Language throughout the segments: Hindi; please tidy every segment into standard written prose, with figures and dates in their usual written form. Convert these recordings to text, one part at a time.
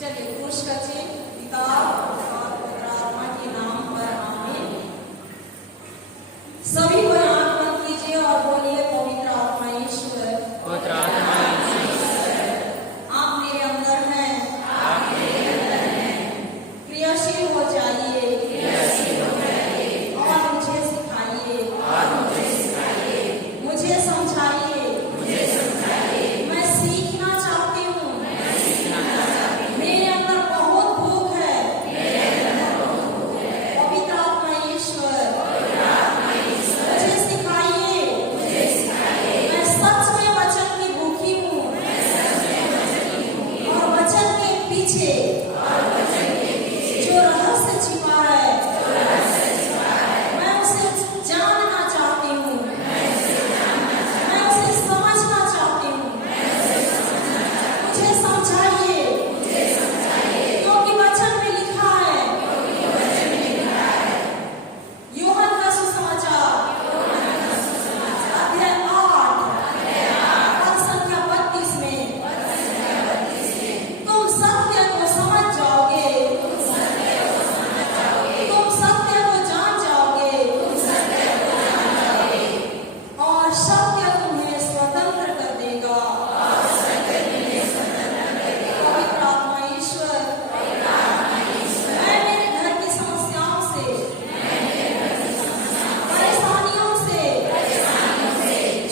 चलिए पुरुष का चिन्ह पिता और पवित्र आत्मा के नाम पर आमीन। सभी को आंख बंद कीजिए और बोलिए पवित्र आत्मा ईश्वर, पवित्र आत्मा ईश्वर, आप मेरे अंदर हैं, आप मेरे अंदर हैं, क्रियाशील हो जाइए क्रियाशील हो जाइए और मुझे सिखाइए, और मुझे सिखाइए, मुझे समझाइए, मुझे समझाइए। मैं सीखना चाहती हूँ, मैं सीखना चाहती हूँ, मेरे अंदर बहुत भूख है। मेरे अंदर बहुत भूख है। पवित्र आत्मा ईश्वर, पवित्र आत्मा ईश्वर, मुझे सिखाइए, मुझे सिखाइए। मैं सच में वचन की भूखी हूँ मैं सच में वचन की भूखी हूँ, और वचन के पीछे और वचन के पीछे जो रहस्य छिपा है जो रहस्य छिपा है, मैं उसे जानना चाहती हूँ, मैं उसे जानना चाहती मैं उसे समझना चाहती हूँ। हूँ, मैं उसे समझना चाहती मुझे समझाइए, हूँ, मुझे समझाइए। क्योंकि वचन में लिखा है, क्योंकि वचन में लिखा है, यूहन्ना का सुसमाचार अध्याय 8 पद संख्या 32 में तुम सत्य को समझ जाओगे, तुम सत्य को जान जाओगे और सत्य तुम्हें स्वतंत्र कर देगा। पवित्र आत्मा ईश्वर, मैं मेरे घर की समस्याओं से, परेशानियों से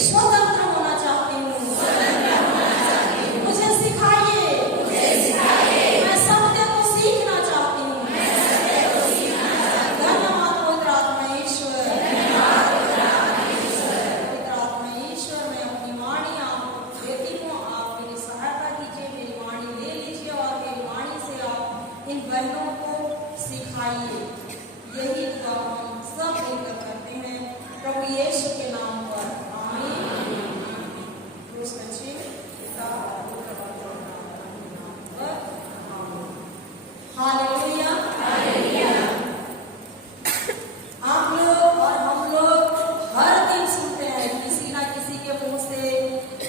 स्वतंत्र होना चाहती हूँ। मुझे सिखाइए, मैं सत्य को सीखना चाहती हूँ। धन्यवाद पवित्र आत्मा ईश्वर। पवित्र आत्मा ईश्वर, मैं अपनी वाणी आपको देती हूँ, आप मेरी सहायता कीजिए, मेरी वाणी ले लीजिए और मेरी वाणी से आप इन बहनों को सिखाइए। यही दुआ हम सब मिलकर करते हैं प्रभु यीशु के नाम पर, आमीन। क्रूस का चिन्ह पिता और पुत्र और पवित्र आत्मा के नाम पर, आमीन। हालेलुया। आप लोग और हम लोग हर दिन सुनते हैं किसी ना किसी के मुंह से,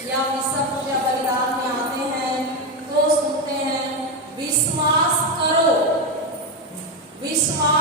या विश्व पूजा बलिदान में आते हैं तो सुनते हैं विश्वास करो, विश्वास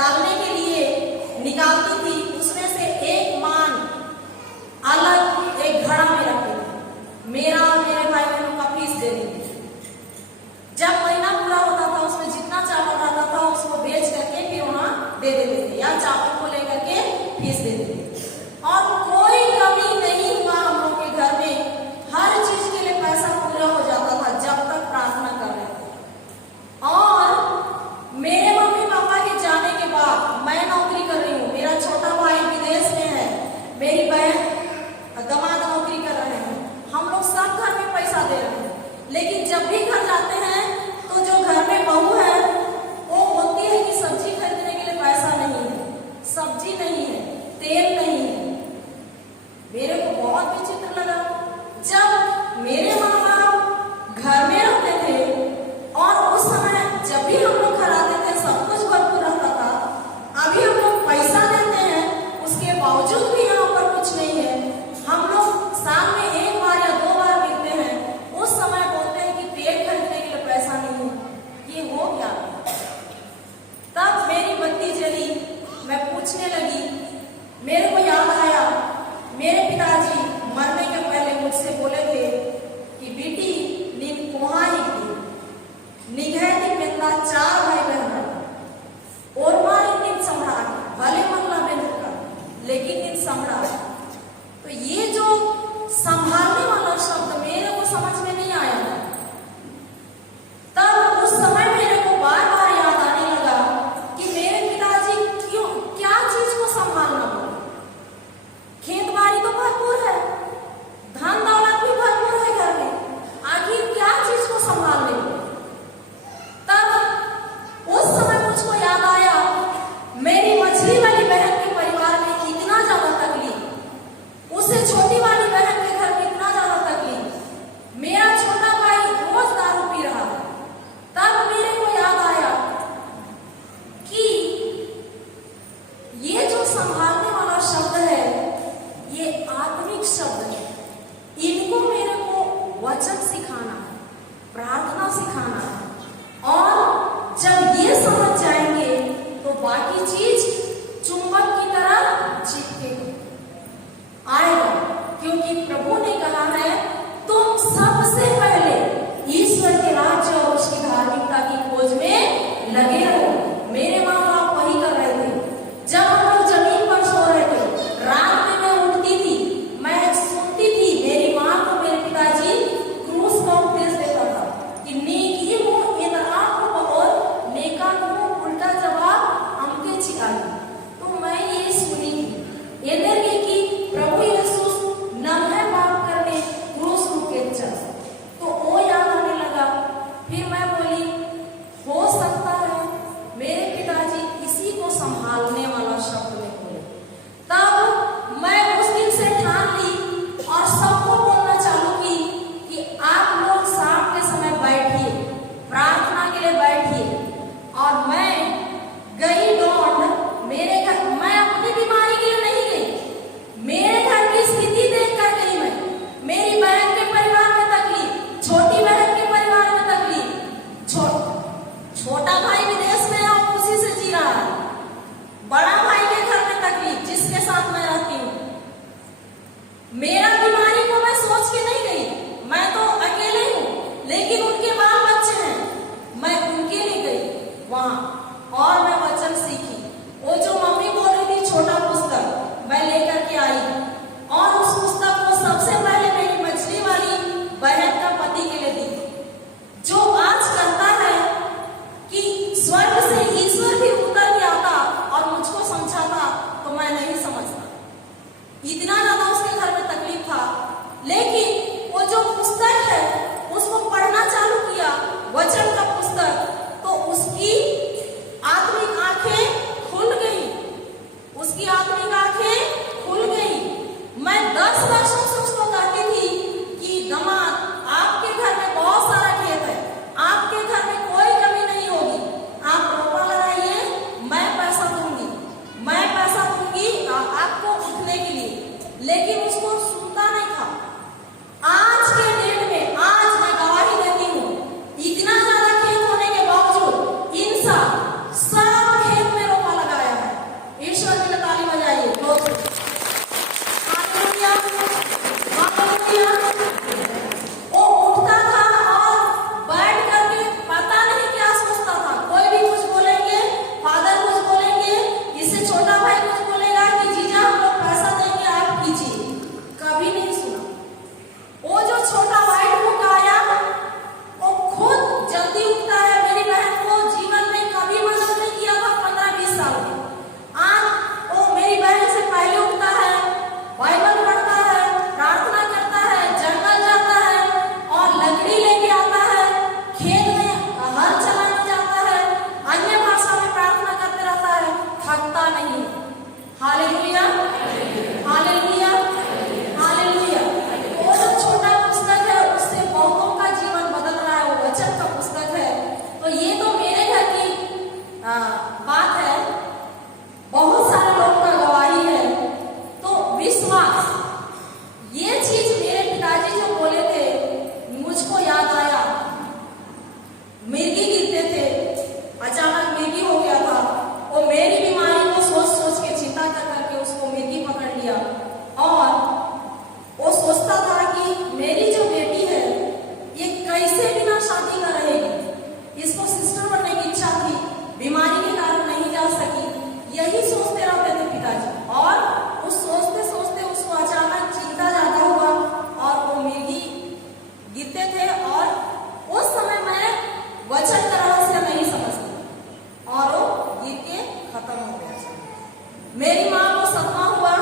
डालने के लिए निकालती थी, उसमें से एक मान अलग एक घड़ा में रखती थी, मेरा और मेरे भाई बहनों का फीस दे देती थी। जब महीना पूरा होता था उसमें जितना चावल रहता था उसको बेच करके फिर वहां दे देते थे, या चावल को लेकर के फीस दे देते थे। और कोई कमी नहीं हुआ हम लोग के घर में, हर चीज के लिए पैसा पूरा हो जाता था जब तक प्रार्थना कर रहे थे। और मेरे मम्मी पापा के जाने के बाद मैं नौकरी कर रही हूँ, मेरा छोटा भाई विदेश में है, मेरी बहन दामाद नौकरी कर रहे हैं, हम लोग सब घर में पैसा दे रहे हैं। लेकिन जब भी घर जाते हैं तो जो घर में बहू है वो बोलती है कि सब्जी खरीदने के लिए पैसा नहीं है, सब्जी नहीं है, तेल नहीं है। मेरे को बहुत विचित्र लगा जब मेरे माँ बाप घर में रहते थे और उस समय जब भी हम लोग घर आते थे सब कुछ भरपूर रहता था। अभी हम लोग पैसा देते हैं उसके बावजूद भी यहाँ पर कुछ नहीं है। हम लोग साल में एक बार या 2 बार मिलते हैं, उस समय बोलते हैं कि तेल खरीदने के लिए पैसा नहीं है। ये हो क्या? तब मेरी बत्ती जली, मैं पूछने लगी, मेरे को याद आया मेरे पिताजी मरने के पहले मुझसे बोले थे कि बेटी नीम कोहा ही निगह नी पेंदा 4 भाई बहन और मारी नीम सम्राट भले मंगला बेनका लेकिन नीम सम्राट। तो ये जो संभालने वाला शब्द मेरे को समझ में नहीं आया। तब उस समय मेरे को बार बार याद आने लगा कि मेरे पिताजी क्यों क्या चीज को संभालना हो। खेत बाड़ी तो भरपूर है, धन दौलत भी भरपूर है घर में, आखिर क्या चीज को संभालने हो। तब उस समय मुझको याद आया मेरी मछली वाली बहन के परिवार में इतना ज्यादा तकलीफ, उससे छोटी वाली बहन के घर में इतना ज्यादा तकलीफ, मेरा छोटा भाई रोज दारू पी रहा है। तब मेरे को याद आया कि ये जो संभालने वाला शब्द है ये आत्मिक शब्द है। इनको मेरे को वचन सिखाना है, प्रार्थना सिखाना है, और जब ये समझ जाएंगे तो बाकी चीज चुंबक की तरह चिपकेगी आएगा। क्योंकि प्रभु ने कहा है तुम सबसे पहले ईश्वर के राज्य और उसकी धार्मिकता की खोज में लगे रहो। मेरे माँ बाप वही कर रहे थे। जब हम लोग जमीन पर सो रहे थे, रात में मैं उठती थी, मैं सुनती थी मेरी माँ को मेरे पिताजी क्रूस का उपदेश देता था कि नेकी हो इतना को और नेका को उल्टा जवाब हमके चिकाई। तो मैं ये सुनी थी इधर की प्रभु यीशु नम्हे बात करने क्रूस रुके चल, तो वो याद आने लगा। फिर मैं बोली हो सकता है मेरे पिताजी इसी को संभालने वाला शब्द में बोले। तब मैं उस दिन से ठान ली और सबको बोलना चालू की कि आप लोग शाम के समय बैठिए, प्रार्थना के लिए बैठिए। और मैं गई दौड़ मेरे घर, मैं अपनी बीमारी के लिए नहीं गई, मेरे घर की स्थिति देख कर गई मैं। मेरी बहन के परिवार में तकलीफ, छोटी बहन के परिवार में तकलीफ, छोटा भाई विदेश में है और खुशी से जी रहा है, बड़ा भाई के घर में तकलीफ जिसके साथ मैं रहती हूँ। मेरा बीमारी को मैं सोच के नहीं गई, मैं तो अकेले हूँ, लेकिन उनके बाल बच्चे हैं, मैं उनके लिए गई वहां और मैं वचन सीखी। वो जो मम्मी बोल रही थी छोटा पुस्तक मैं लेकर के आई, और उस पुस्तक को सबसे पहले मेरी मछली वाली बहन का पति के लिए दी, जो आज करता है कि स्वर्ग से ईश्वर भी उतर के आता और मुझको समझाता, तो मैं नहीं समझता। इतना ज्यादा उसके घर में तकलीफ था, लेकिन वो जो पुस्तक है उसको पढ़ना चालू किया, वचन का पुस्तक, तो उसकी आत्मिक शादी का रहेगी। इसको सिस्टर बनने की इच्छा थी, बीमारी के कारण नहीं जा सकी। यही सोचते रहते थे पिताजी, और उस सोचते सोचते उसको अचानक चिंता ज्यादा हुआ और वो मिर्गी गिरते थे। और उस समय मैं वचन का रहस्य नहीं समझती और वो गिर के खत्म हो गया। मेरी माँ को सदमा हुआ,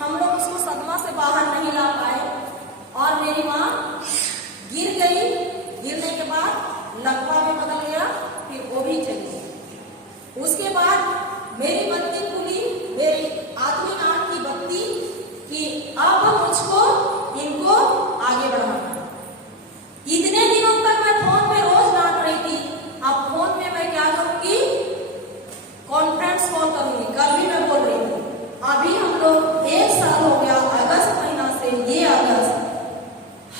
हम लोग उसको सदमा से बाहर नहीं ला पाए और मेरी माँ गिर गई। गिरने के बाद लकवा में बदल गया, फिर वो भी चली गई। उसके बाद मेरी बत्ती खुली, मेरी आत्मिक आंख की बत्ती, कि अब मुझको इनको आगे बढ़ाना। इतने दिनों तक मैं फोन पे रोज डांट रही थी, अब फोन में मैं क्या करूंगी, कॉन्फ्रेंस कॉल करूंगी। कल भी मैं बोल रही हूँ, अभी हम लोग 1 साल हो गया, अगस्त महीना से ये अगस्त,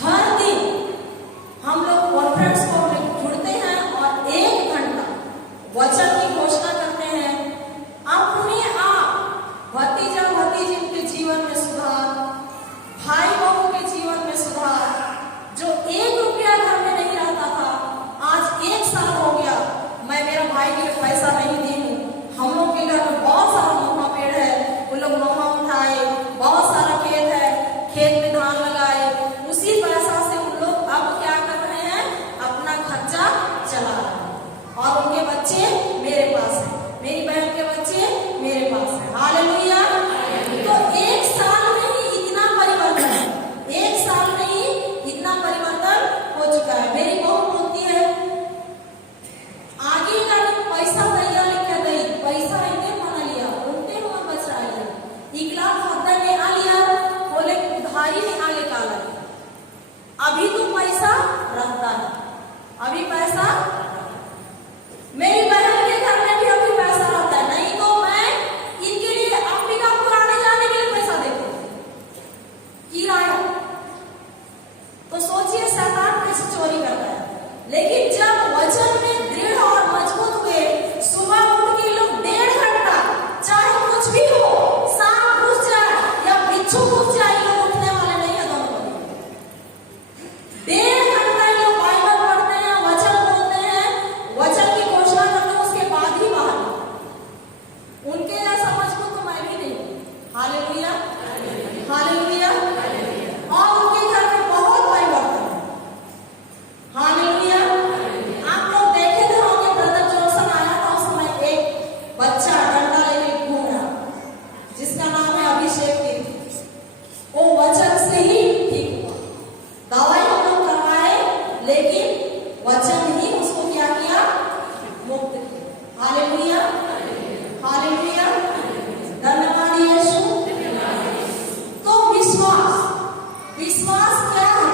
हर दिन हम लोग कॉन्फ्रेंस कॉल में जुड़ते हैं और 1 घंटा वचन की घोषणा करते हैं। अपने आप भतीजा भतीजी के जीवन में सुधार, भाई बहू के जीवन में सुधार। जो 1 रुपया घर में नहीं रहता था, आज 1 साल हो गया मैं मेरा भाई के लिए पैसा नहीं दी हूँ। हम लोग के घर में बहुत सारा महुआ पेड़ है, वो लोग महुआ उठाए, बहुत सारा खेत है, खेत में धान लगाए, उसी पैसा से उन लोग अब क्या कर रहे हैं, अपना खर्चा चला रहे हैं। और उनके बच्चे मेरे पास हैं, मेरी बहन के बच्चे मेरे पास हैं। हालेलुया। तो 1 साल में ही इतना परिवर्तन, 1 साल में ही इतना परिवर्तन हो चुका है। मेरी बहू बोलती है, आगे का पैसा तैयार लिखा गई, पैसा इतने बना लिया, उनते हुआ बच रहा है, इकला खाता ने आ लिया, बोले उधारी ने आगे काला लिया। अभी तो पैसा रहता है, अभी पैसा, मेरी बहन के घर में भी अभी पैसा रहता है। नहीं तो मैं इनके लिए अंबिकापुर आने जाने के लिए पैसा देती किराया। तो सोचिए शैतान कैसे चोरी करता है। लेकिन जब वचन में दृढ़ और मजबूत हुए, सुबह उठ के लोग 1.5 घंटा, चाहे कुछ भी हो, सांप घुस जाए या बिच्छू घुस जाए, लोग उठने वाले नहीं है दोनों को। 1.5 घंटा लोग बाइबल पढ़ते हैं, वचन बोलते हैं, वचन की घोषणा करते हैं, उसके बाद ही बाहर। उनके जैसा मजबूत तो मैं भी नहीं। Hallelujah, hallelujah. और उनके घर में बहुत परिवर्तन है। हालेलुया। आप लोग देखे थे होंगे, ब्रदर जॉनसन आया था, उस समय एक बच्चा डंडा लेके घूम रहा, जिसका नाम है अभिषेक। वो वचन से ही ठीक हुआ। दवाई हम लोग करवाए, लेकिन वचन ही उसको क्या किया, मुक्त किया। Hallelujah, hallelujah. धन्यवाद यीशु। तो विश्वास, विश्वास क्या है?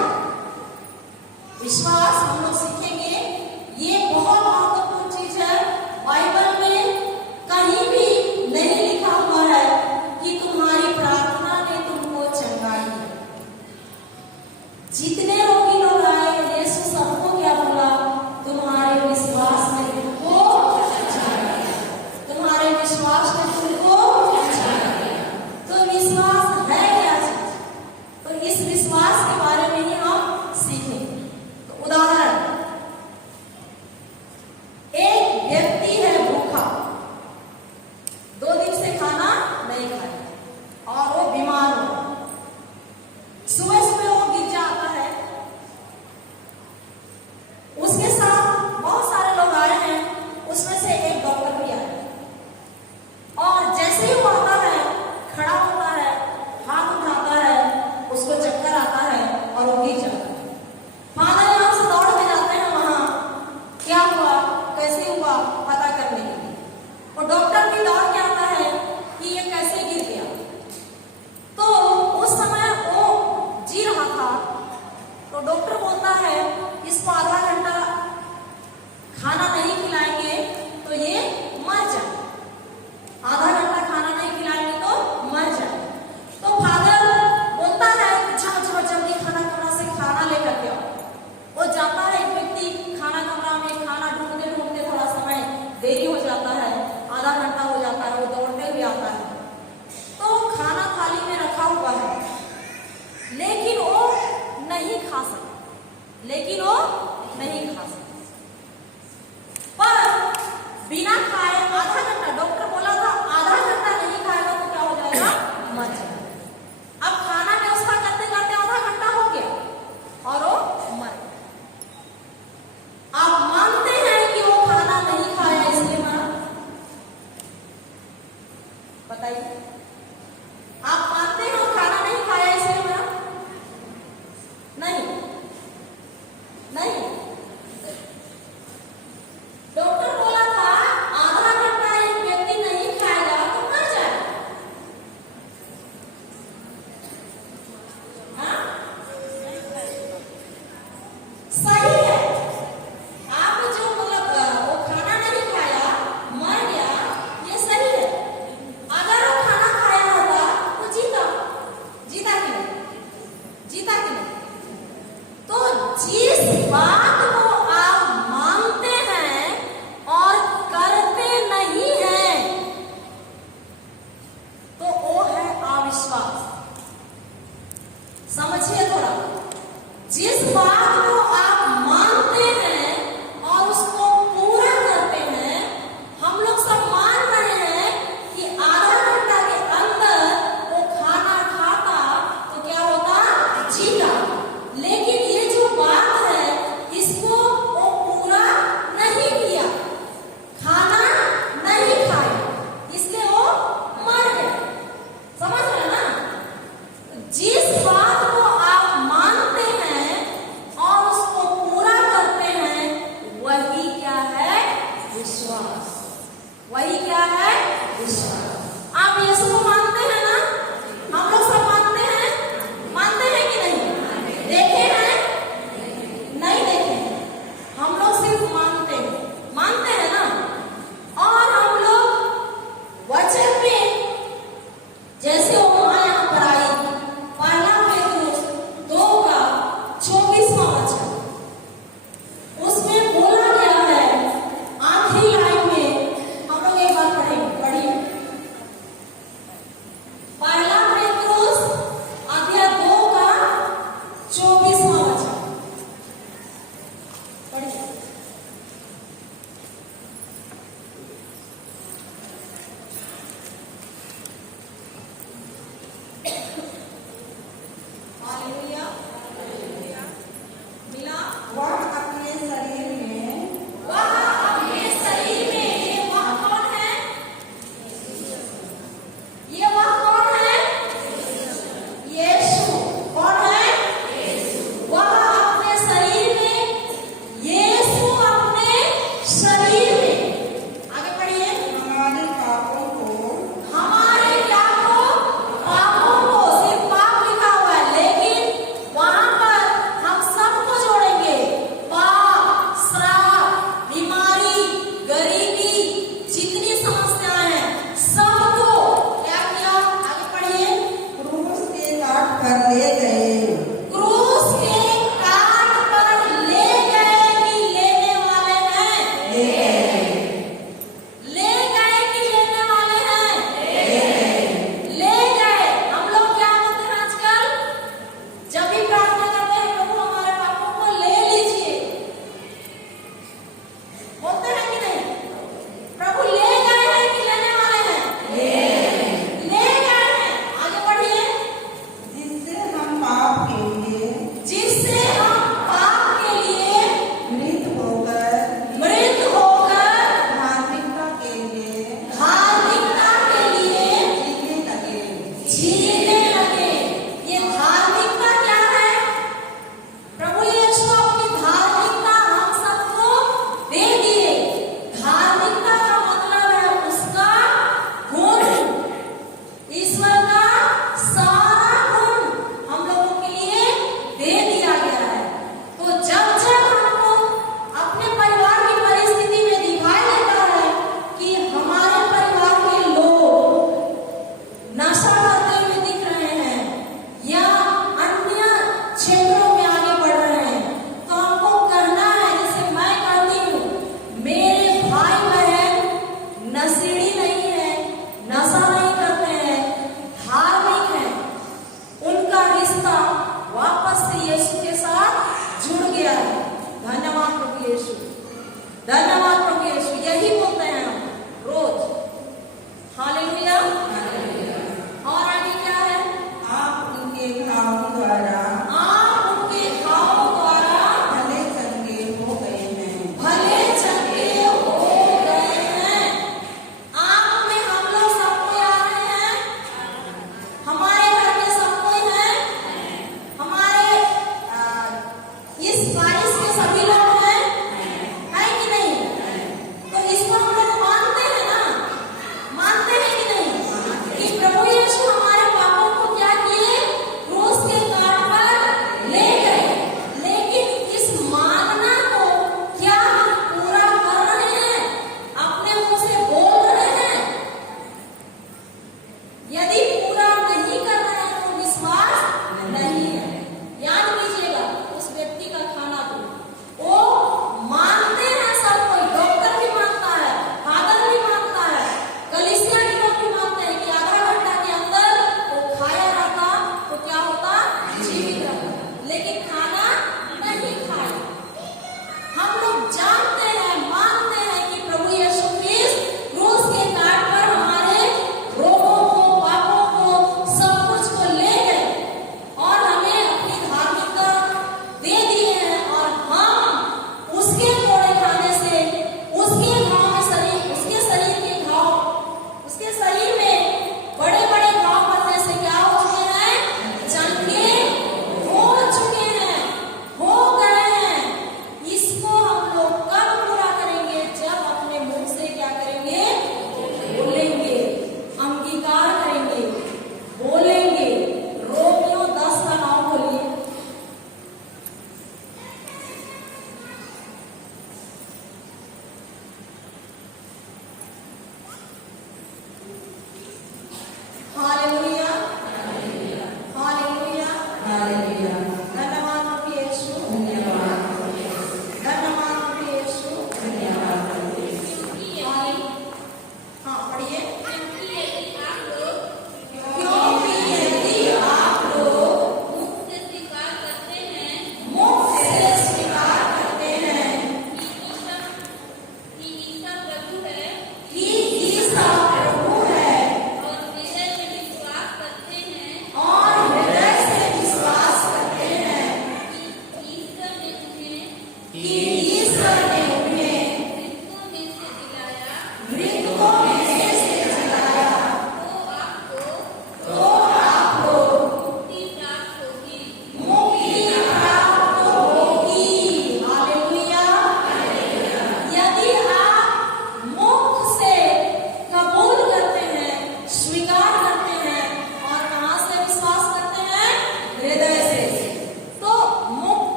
विश्वास हम लोग सीखेंगे, ये बहुत महत्वपूर्ण चीज है। बाइबल में कहीं भी नहीं लिखा हुआ है कि तुम्हारी प्रार्थना ने तुमको चंगाई है। जितने रोगी लोग आए, यीशु सबको क्या बोला, तुम्हारे विश्वास ने तुमको चंगाई, तुम्हारे विश्वास ने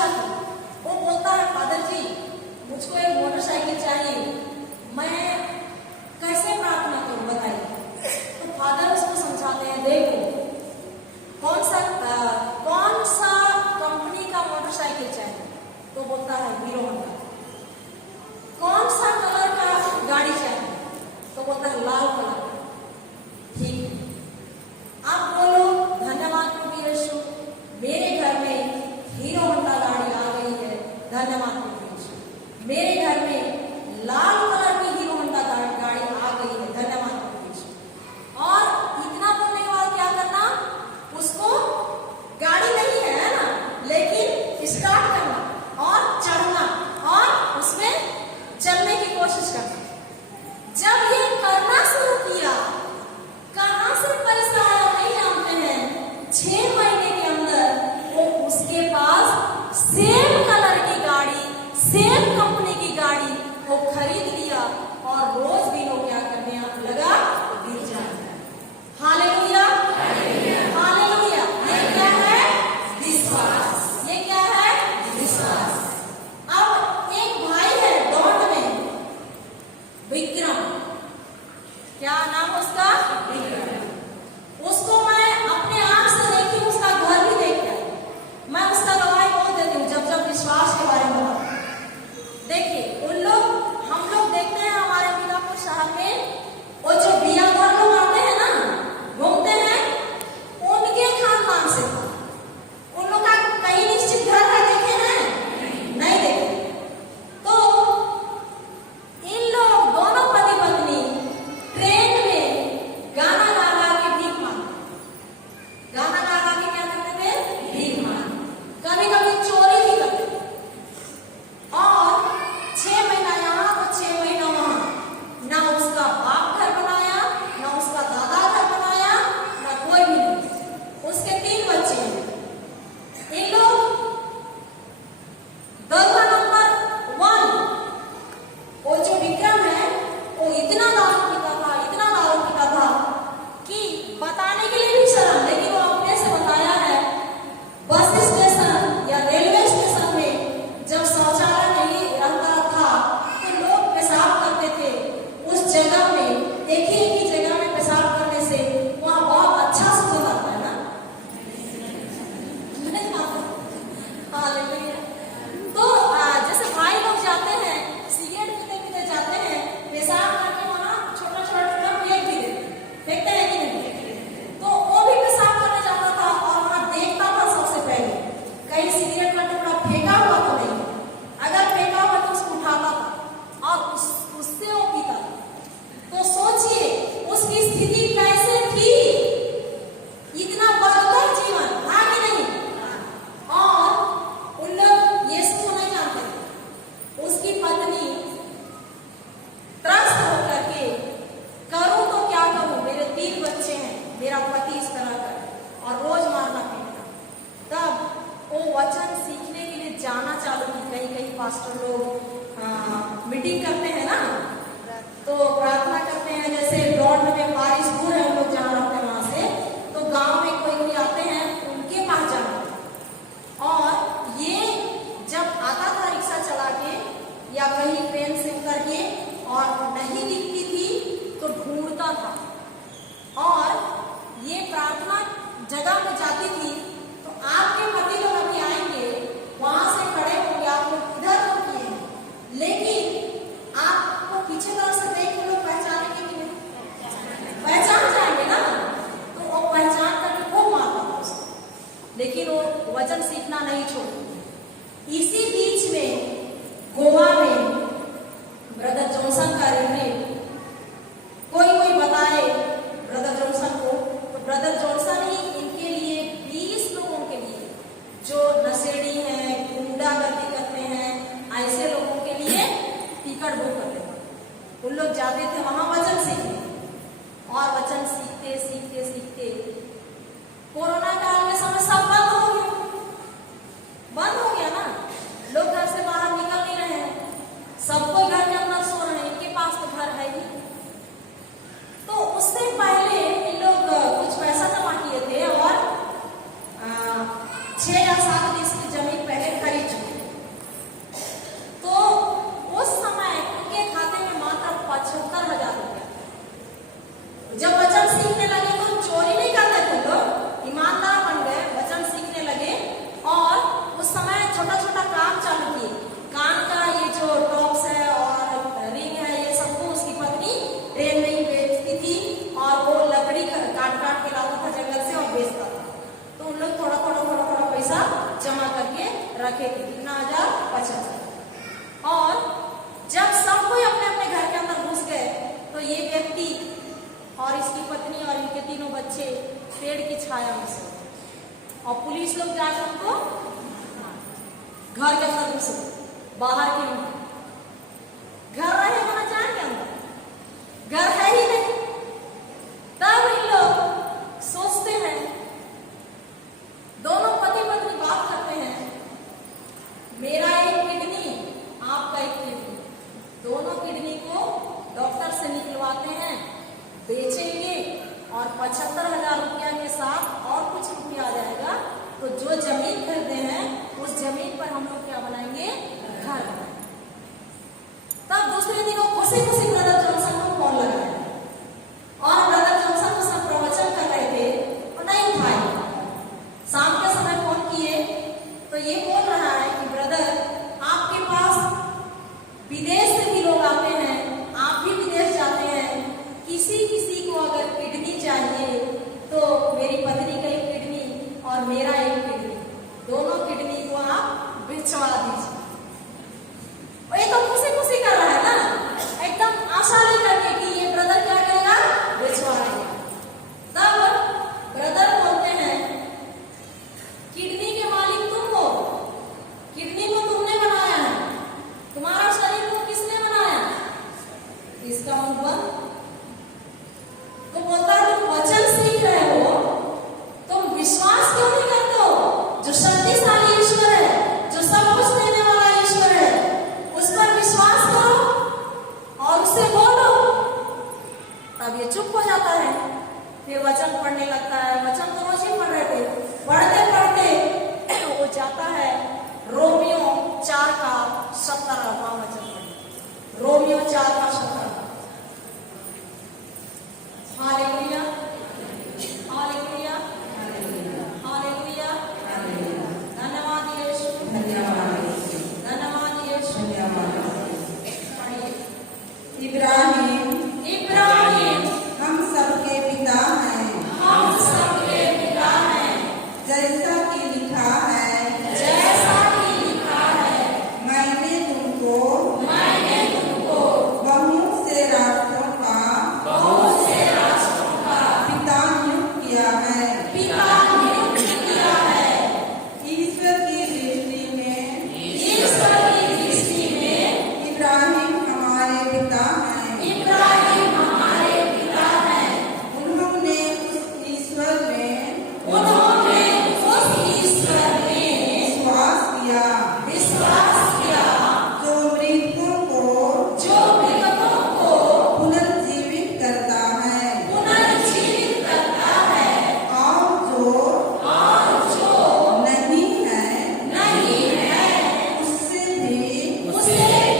इच्छा थी। वो बोलता है फादर जी मुझको एक मोटरसाइकिल चाहिए, मैं कैसे प्रार्थना करूं बताइए। तो फादर उसको समझाते हैं, देखो कौन सा कंपनी का मोटरसाइकिल चाहिए, तो बोलता है हीरो होंडा। कौन सा कलर का गाड़ी चाहिए, तो बोलता है लाल कलर। ठीक है, आप बोलो धन्यवाद प्रभु यीशु, मेरे घर में हीरो होंडा गाड़ी आ गई है, धन्यवाद प्रभु यीशु। मेरे घर में लाल कलर की हीरो होंडा गाड़ी आ गई है, धन्यवाद प्रभु यीशु। और इतना बोलने के बाद क्या करना, उसको गाड़ी नहीं है ना, लेकिन स्टार्ट करना और चढ़ना और उसमें चलने की कोशिश करना। जब ये करना शुरू किया, कहां से पैसा आया नहीं जानते हैं, 6 महीने के अंदर वो उसके पास सेम कलर की गाड़ी, सेम कंपनी की गाड़ी वो खरीद लिया और रोज भी वो क्या करने लगा, गिर जाता है। Hallelujah, hallelujah. ये क्या है, विश्वास। ये क्या है, विश्वास। अब एक भाई है दौड़ में, विक्रम, क्या नाम उसका, विक्रम। उसको मैं अपने आंख से देखी, उसका घर भी देख लिया। मैं उसका गवाही बोल देती हूँ जब जब विश्वास के बारे में बताती हूँ। देखिए हम लोग देखते हैं हमारे मिलापुर शहर में वो जो बियादार लोग आते हैं ना, घूमते हैं, उनके खानदान से था। उन लोग का कहीं निश्चित घर है, देखे हैं, नहीं देखे। तो इन लोग दोनों पति पत्नी ट्रेन में गाना गा गा के भीख मांगते, गाना गा गा के क्या करते थे, भीख मांगते, कभी कभी चोरी भी करते। और 6 महीना यहाँ तो 6 महीना वहां, ना उसका बाप घर बनाया, ना उसका दादा घर बनाया, ना कोई भी नहीं। उसके 3 बच्चे हैं। इन लोग दलवा नंबर 1, वो जो विक्रम है वो इतना दारू पीता था, इतना दारू पीता था कि बताने के लिए भी शर्म, लेकिन वो अपने से बताया है, बस स्टेशन या रेलवे स्टेशन में जब शौचालय नहीं रहता था तो लोग पेशाब करते थे उस जगह में। एक ही जगह में पेशाब करने से वहां बहुत अच्छा सुगंध आता है ना। हालेलुया। तो जैसे भाई लोग जाते हैं, सिगरेट पीते पीते जाते हैं, पेशाब करके वहां छोटा छोटा फेंक भी देते, फेंकते हैं कि नहीं। तो वो भी पेशाब करने जाता था और वहां देखता था सबसे पहले कहीं सिगरेट का टुकड़ा फेंका हुआ तो नहीं, अगर फेंका हुआ तो उसको उठाता था और उससे वो पीता था। तो सोचिए उसकी स्थिति कैसे थी, इतना बदतर जीवन था कि नहीं। और उन लोग यीशु को नहीं जानते थे। उसकी पत्नी त्रस्त होकर के, करूं तो क्या करूं, मेरे 3 बच्चे हैं, मेरा पति इस तरह का और रोज मारना पीटना। तब वो वचन सीखने के लिए जाना चालू की। कई पास्टर लोग मीटिंग करते हैं ना, तो प्रार्थना करते हैं, जैसे लॉर्ड में बारिश दूर है, हम लोग जहाँ रहते हैं वहां से, तो गांव में कोई आते हैं, उनके पास जाना। और ये जब आता था रिक्शा चला के या कहीं ट्रेन से उतर के और नहीं दिखती थी तो ढूंढता था। और ये प्रार्थना जगह पे जाती थी तो आपके पति लोग अभी आएंगे, वहां से खड़े होंगे, आप लोग इधर रुकिए, लेकिन आपको पीछे तरफ से देख के लोग पहचानेंगे कि नहीं, पहचान जाएंगे ना। तो वो पहचान करके खूब मारता था उसको, लेकिन वो वचन सीखना नहीं छोड़ी। इसी बीच में गोवा में ब्रदर जॉनसन का रेवरेंड, कोई बताए ब्रदर जॉनसन को, तो ब्रदर जॉनसन ही इनके लिए 20 लोगों के लिए जो नशेड़ी हैं, गुंडागर्दी करते हैं, ऐसे लोगों के लिए टिकट बुक करते थे। उन लोग जाते थे वहां वचन सीखने, और वचन सीखते सीखते सीखते कोरोना काल में समय सब बंद हो गया ना। लोग घर से बाहर निकल नहीं रहे हैं, सबको घर के अंदर सो रहे हैं। इनके पास तो 6 या 7 डिस की जमीन पहले खरीद चुके। तो उस समय उनके खाते में मात्र 75,000 रुपया। जब वचन सीखने लगे तो चोरी नहीं करते थे लोग, ईमानदार बन गए, वचन सीखने लगे और उस समय छोटा छोटा काम चालू किए। कान का ये जो टॉप्स है और रिंग है, ये सबको उसकी पत्नी ट्रेन में ही बेचती थी और वो लकड़ी काट काट के लाता था जंगल से और बेचता था। तो उन लोग थोड़ा थोड़ा पैसा जमा करके रखे थे। कितना? 1,000-50,000। और जब सब कोई अपने अपने घर के अंदर घुस गए तो ये व्यक्ति और इसकी पत्नी और इनके तीनों बच्चे पेड़ की छाया में से, और पुलिस लोग जाकर उनको घर के अंदर घुसे, बाहर के घर रहे होना जान के अंदर घर है ही नहीं। तब इन लोग सोचते हैं, दोनों पति पत्नी बात करते हैं, मेरा एक किडनी, आपका एक किडनी, दोनों किडनी को डॉक्टर से निकलवाते हैं, बेचेंगे और 75,000 रुपया के साथ और कुछ रुपया आ जाएगा तो जो जमीन खरीदे हैं उस जमीन पर हम लोग क्या बनाएंगे? घर बनाएंगे। तब दूसरे दिन वो खुशी खुशी ब्रदर जॉनसन को फोन लगाया और ब्रदर जॉनसन उस समय प्रवचन कर रहे थे और नहीं उठाए। शाम के समय फोन किए तो ये बोल रहा है कि ब्रदर, आपके पास विदेश से भी लोग आते हैं, आप भी विदेश जाते हैं, किसी को अगर किडनी चाहिए तो मेरी पत्नी का एक किडनी और मेरा एक किडनी, दोनों किडनी को आप भिजवा दीजिए। और ये तो खुशी खुशी कर रहा है ना, एकदम आशा नहीं करके कि ये ब्रदर क्या करेगा? भिजवा देगा। तब ब्रदर बोलते हैं, किडनी के मालिक तुम हो, किडनी को तुमने बनाया है, तुम्हारा शरीर को किसने बनाया? इसका मतलब तो बोलता है, तुम वचन सीख रहे हो, तुम विश्वास क्यों नहीं करते हो? जो शक्तिशाली ईश्वर है, जो सब कुछ देने वाला ईश्वर है, उस पर विश्वास करो और उससे बोलो। तब ये चुप हो जाता है, फिर वचन पढ़ने लगता है। वचन तो रोज ही पढ़ रहे थे, पढ़ते पढ़ते वो जाता है रोमियो 4 का 17वां वचन पढ़े। रोमियो 4 का 17। Hallelujah, hallelujah, hallelujah. धन्यवाद यीशु, धन्यवाद यीशु। इब्राहिम इब्राहिम हम सबके पिता हैं, हम सबके पिता हैं, जैसा कि लिखा है, जैसा कि लिखा है, मैंने तुमको बहुत से राष्ट्रों का पिता नियुक्त किया है। पिता नियुक्त किया है। ईश्वर की दृष्टि में इब्राहिम हमारे पिता हैं। इब्राहिम हमारे पिता हैं। उन्होंने उस ईश्वर में विश्वास किया जो मृतकों को पुनर्जीवित करता है और जो नहीं है उससे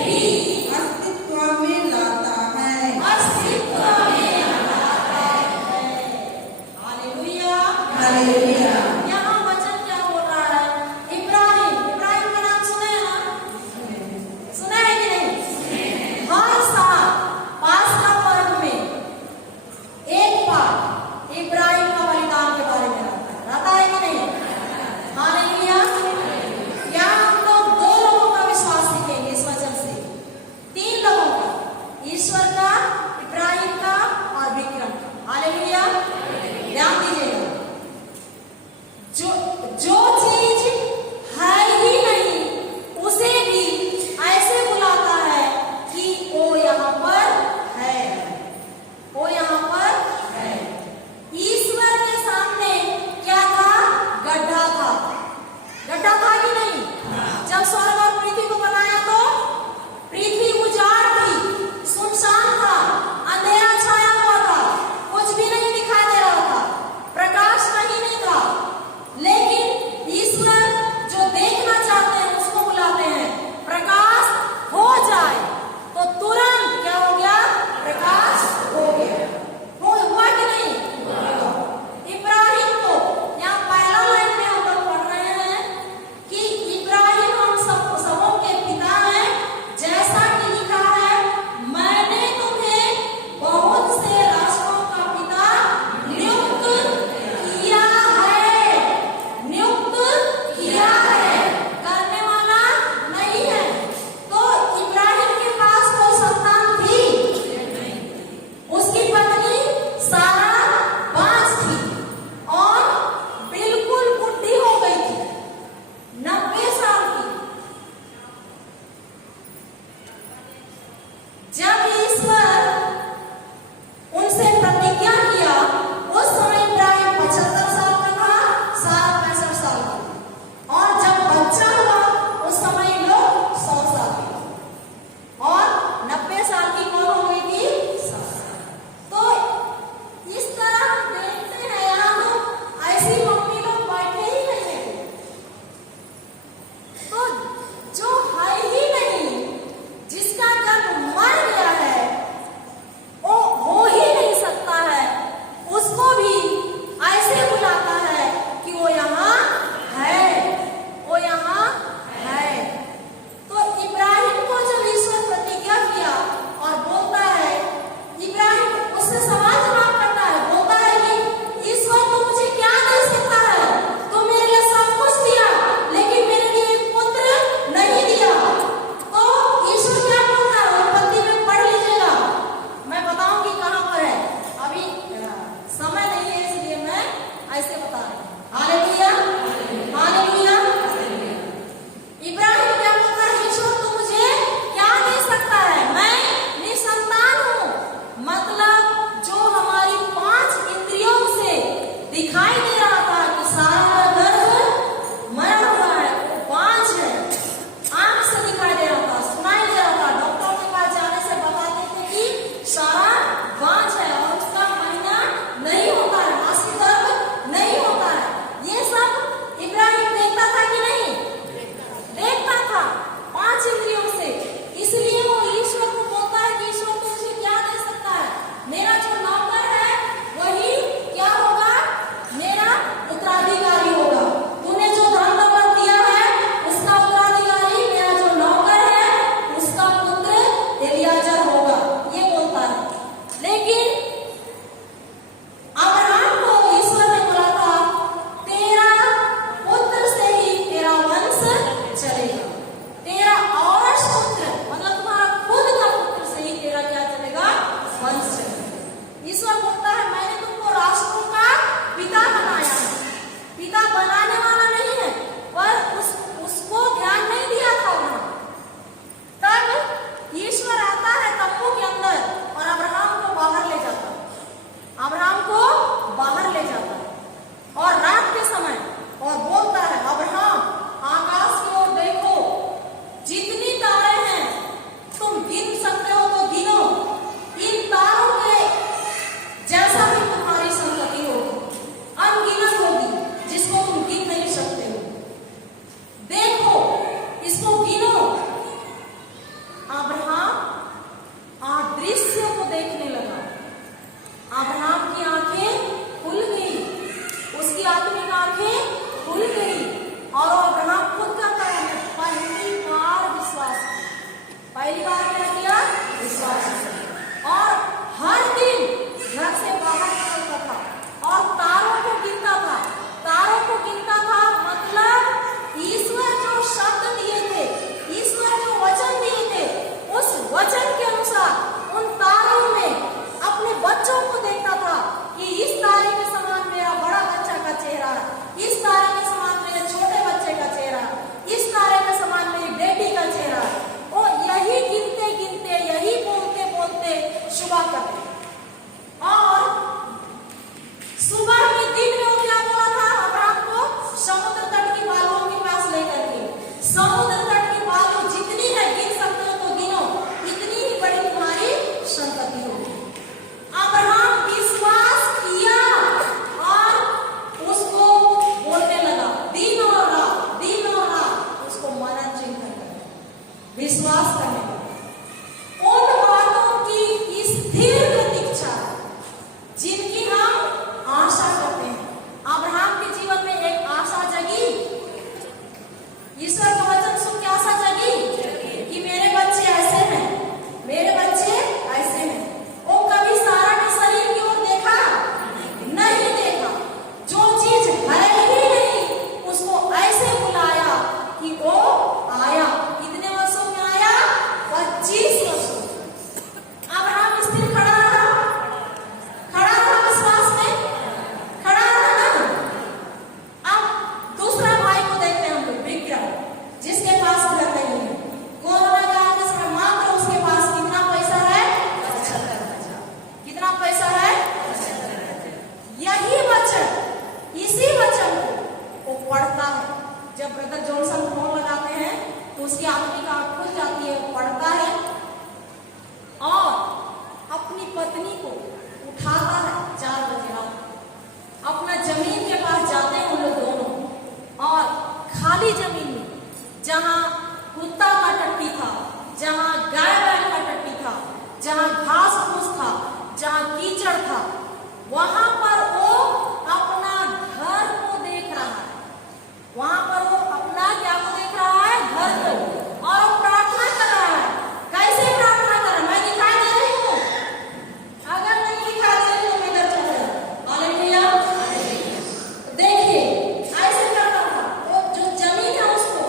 भी अस्तित्व में लाता है। हालेलुया। यहाँ वचन क्या बोल रहा है? इब्राहिम का नाम सुना है ना? सुना है कि नहीं? हर साल पास्का पर्व में एक बार इब्राहिम का बलिदान के बारे में रहता है कि नहीं? हालेलुया। यहाँ हम लोग 2 लोगों का विश्वास सीखेंगे इस वचन से, 3 लोगों का, ईश्वर का, इब्राहिम का और विक्रम का। हालेलुया। ध्यान दीजिएगा, जो चीज है ही नहीं उसे भी ऐसे बुलाता है कि वो यहाँ पर है, वो यहाँ पर है। ईश्वर के सामने क्या था? गड्ढा था कि नहीं? जब स्वर्ग और पृथ्वी को बनाया तो पृथ्वी उजाड़ थी, सुनसान था, अंधेरा छाया हुआ था, कुछ भी नहीं दिखाई दे रहा था, प्रकाश नहीं था। लेकिन ईश्वर का वचन सुन के आशा जगी कि मेरे बच्चे ऐसे हैं, मेरे बच्चे ऐसे हैं। वो कभी सारा के शरीर की ओर देखा नहीं देखा, जो चीज है ही नहीं उसको ऐसे बुलाया कि वो आया। कितने वर्षों में आया? 25 वर्षों। अब्राहम स्थिर खड़ा रहा विश्वास में, खड़ा रहा ना। अब दूसरा भाई को देखते हैं हम लोग, विक्रम, जिसके पास घर नहीं है। कोरोना काल के समय मात्र उसके पास कितना पैसा है? 75,000। कितना पैसा है? 75,000। यही वचन, इसी वचन को वो पढ़ता है। जब ब्रदर जॉनसन फोन लगाते हैं तो उसकी आत्मिक आंख खुल जाती है, वो पढ़ता है और अपनी पत्नी को उठाता है 4 बजे रात। अपना जमीन के पास जाते हैं उन लोग दोनों, और खाली जमीन में जहां कुत्ता का टट्टी था, जहां गाय बैल का टट्टी था, जहां घास फूस था, जहां कीचड़ था, वहां पर वो अपना घर को देख रहा है। वहां पर वो अपना क्या को देख रहा है? घर को। और वो प्रार्थना कर रहा है। कैसे प्रार्थना कर रहा है? मैं दिखाई दे रही हूँ? अगर नहीं दिखाई दे रही तो मैं इधर चल जाऊं। हालेलुया। देखिए ऐसे करता था वो, जो जमीन है उसको,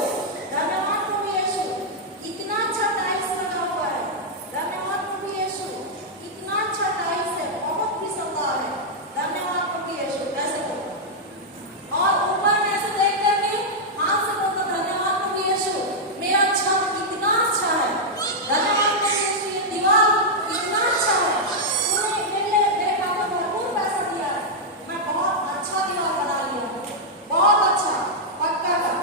धन्यवाद प्रभु यीशु, इतना अच्छा टाइल्स लगा हुआ है। धन्यवाद प्रभु यीशु, इतना अच्छा टाइल्स है, बहुत ही शानदार है। धन्यवाद प्रभु यीशु। कैसे बोलता और ऊपर में ऐसे देखते हुए हाथ से बोलता, धन्यवाद प्रभु यीशु, मेरा छत कितना अच्छा है। धन्यवाद प्रभु यीशु, ये दीवार कितना अच्छा है। तूने मेरे खाते में भरपूर पैसा दिया है, मैं बहुत अच्छा दीवार बना लिया हूँ, बहुत अच्छा पक्का का।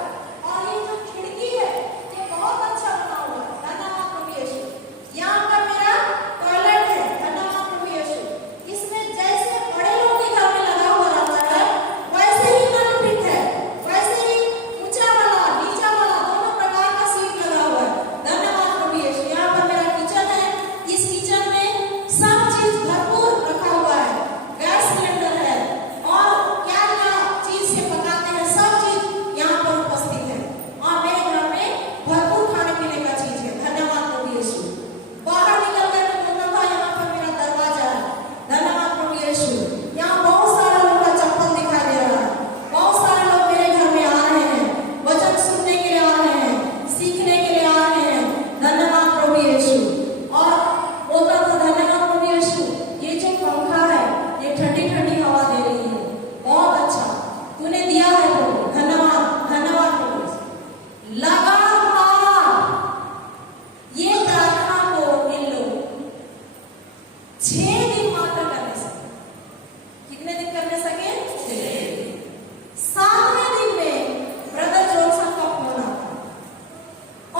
और ये जो खिड़की है ये बहुत अच्छा बना हुआ है। धन्यवाद प्रभु यीशु। यहाँ पर मेरा टॉयलेट है। धन्यवाद प्रभु यीशु। इसमें जैसे बड़े लोग के घर में लगा हुआ रहता है वैसे ही नल फिट है, वैसे ही ऊंचा वाला नीचा वाला दोनों प्रकार का सीट लगा हुआ है। धन्यवाद प्रभु यीशु। यहाँ पर मेरा किचन है। इस किचन में सब चीज भरपूर रखा हुआ है। गैस सिलेंडर है और क्या क्या चीज से पकाते हैं सब चीज यहाँ पर उपस्थित है। और मेरे घर में भरपूर खाने पीने का चीज है। धन्यवाद प्रभु यीशु। बाहर निकल कर बोलना था, यहाँ पर मेरा दरवाजा है। धन्यवाद प्रभु यीशु। यहाँ बहुत सारे लोग का चप्पल दिखाई दे रहा है। बहुत सारे लोग मेरे घर में आ रहे हैं, वचन सुनने के लिए आ रहे हैं, सीखने के लिए आ रहे हैं। धन्यवाद प्रभु यीशु। और बोलता था, धन्यवाद प्रभु यीशु, ये जो पंखा है ये ठंडी ठंडी हवा दे रही है, बहुत अच्छा तूने दिया है प्रभु। धन्यवाद, धन्यवाद प्रभु। लगातार ये प्रार्थना को इन लोग 6 दिन मात्र करने सके। कितने दिन करने सके? 6 दिन। 7वें दिन में ब्रदर जॉनसन का फोन आता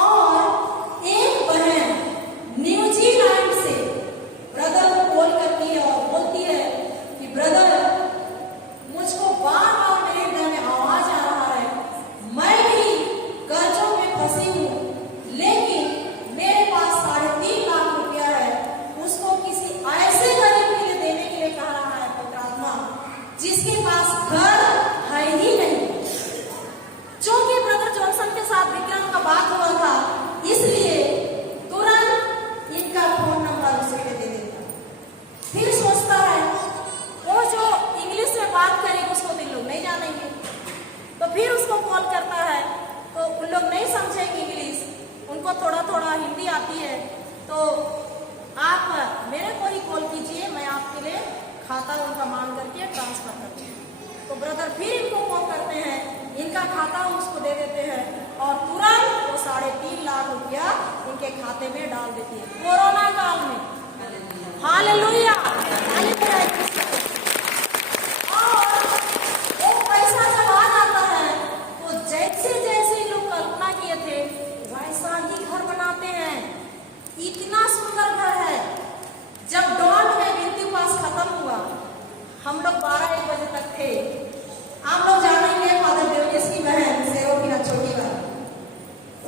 और एक बहन न्यूजीलैंड से ब्रदर को कॉल करती है और बोलती है कि ब्रदर, मुझको बार बार मेरे हृदय में आवाज आ रहा है, मैं भी कर्जों में फंसी हूँ, लेकिन मेरे पास 3.5 लाख रुपया है। उसको किसी ऐसे गरीब के लिए देने के लिए कह रहा है पवित्र आत्मा, जिसके पास घर है ही नहीं। क्योंकि ब्रदर जॉनसन के साथ विक्रम का बात हुआ था, इसलिए तुरंत इनका फोन नंबर उसे दे देता। फिर सोचता है वो जो इंग्लिश में बात करेगा उसको तो लोग नहीं जानेंगे, तो फिर उसको कॉल करता है तो उन लोग नहीं समझेंगे इंग्लिश, उनको थोड़ा थोड़ा हिंदी आती है। तो आप मेरे को ही कॉल कीजिए, मैं आपके लिए खाता उनका मांग करके ट्रांसफर करती हूँ। तो ब्रदर फिर इनको कॉल करते हैं, इनका खाता उसको दे देते हैं और तुरंत वो 3.5 लाख रुपया इनके खाते में डाल देती है कोरोना काल में। Hallelujah, hallelujah. और वो पैसा जब आ जाता है तो जैसे जैसे लोग कल्पना किए थे वैसा ही घर बनाते हैं। इतना सुंदर घर है। जब डॉन में विनती पास खत्म हुआ, हम लोग 12-1 बजे तक थे। आप लोग जानेंगे फादर देवजीत की बहन सेरोफिना छोटी बहन,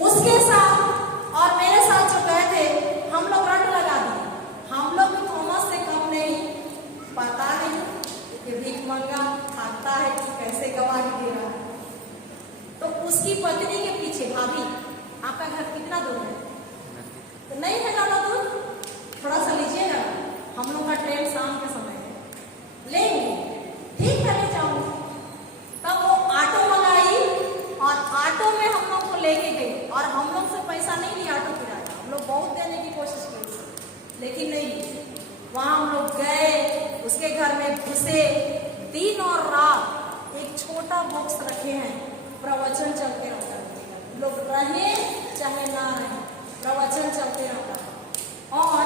उसके साथ और मेरे साथ जो गए थे, हम लोग रट लगा दिए। हम लोग भी थॉमस से कम नहीं, पता नहीं कि भीख मंगा खाता है कि कैसे गवाही दे रहा है। तो उसकी उसकी पत्नी के पीछे, भाभी आपका घर कितना दूर है? तो नहीं है ज्यादा दूर, थोड़ा सा लीजिएगा, हम लोग का ट्रेन शाम के समय है, लेंगे, ठीक है ले जाऊंगी। तब वो ऑटो मंगाई और ऑटो में हम लोग को लेके गई, और हम लोग से पैसा नहीं लिया ऑटो किराया, हम लोग बहुत देने की कोशिश की लेकिन नहीं। वहां हम लोग गए, उसके घर में घुसे, दिन और रात एक छोटा बॉक्स रखे हैं, प्रवचन चलते रहता है, लोग रहे चाहे ना रहे, प्रवचन चलते रहता है। और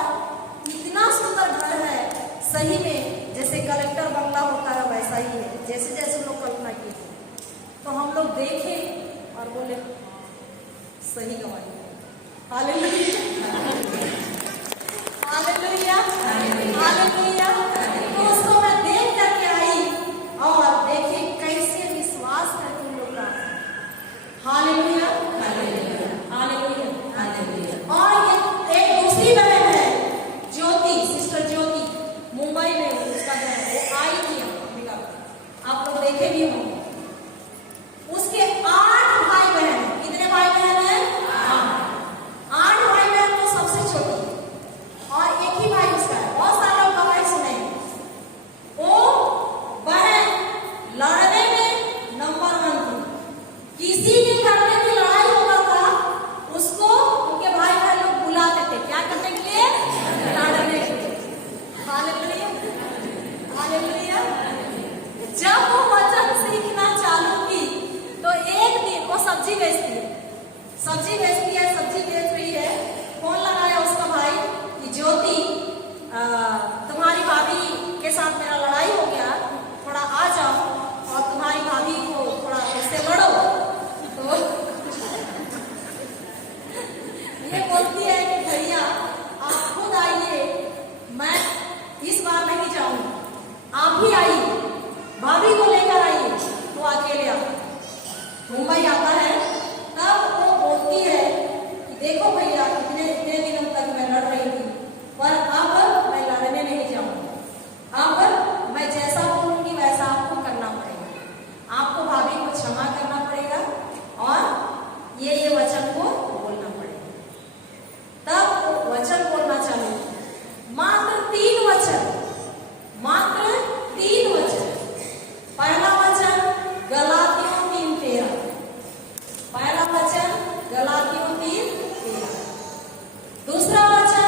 इतना सुंदर घर है, सही में जैसे कलेक्टर बंगला होता है वैसा ही है, जैसे जैसे लोग कल्पना की थी। तो हम लोग देखे और बोले सही गवाही, हालेलुया हालेलुया हालेलुया। तो उसको मैं देख करके आई और देखे कैसे विश्वास करके उन लोग का, हालेलुया हालेलुया हालेलुया। और ये एक दूसरी बहन है ज्योति, सिस्टर ज्योति, मुंबई में उसका घर है, वो आई थी अमेरिका, आप लोग देखे भी होंगे। उसके 8 भाई बहन हैं। कितने भाई बहन हैं? 8 भाई बहन, वो सबसे छोटी और एक ही भाई उसका है। बहुत सारे लोग गवाही सुने, वो बहन लड़ने में नंबर 1 थी। किसी के घर में भी लड़ाई होता था, उसको उनके भाई बहन लोग बुलाते थे, क्या करने के लिए? लड़ने के लिए। Hallelujah hallelujah. जब वो वचन सीखना चालू की तो एक दिन वो सब्जी बेचती है, सब्जी बेचती है, सब्जी बेच रही है, फोन लगाया उसका भाई कि ज्योति तुम्हारी भाभी के साथ मेरा लड़ाई हो गया, थोड़ा आ जाओ और तुम्हारी भाभी को थोड़ा उससे लड़ो। तो ये बोलती है कि भैया आप खुद आइए, मैं इस बार नहीं जाऊंगी, आप ही आइए, भाभी को लेकर आइए। वो अकेले आता, मुंबई आता है, तब वो बोलती है कि देखो भैया इतने दिनों तक मैं लड़ रही थी, पर अब मैं लड़ने नहीं जाऊंगी, अब मैं जैसा बोलूंगी वैसा आपको करना पड़ेगा, आपको भाभी को क्षमा करना पड़ेगा और ये वचन को बोलना पड़ेगा। तब वो वचन बोलना चालू, मात्र 3 वचन, मात्र 3 वचन। पहला वचन गलातियों 3:13, पहला वचन गलातियों 3:13। दूसरा वचन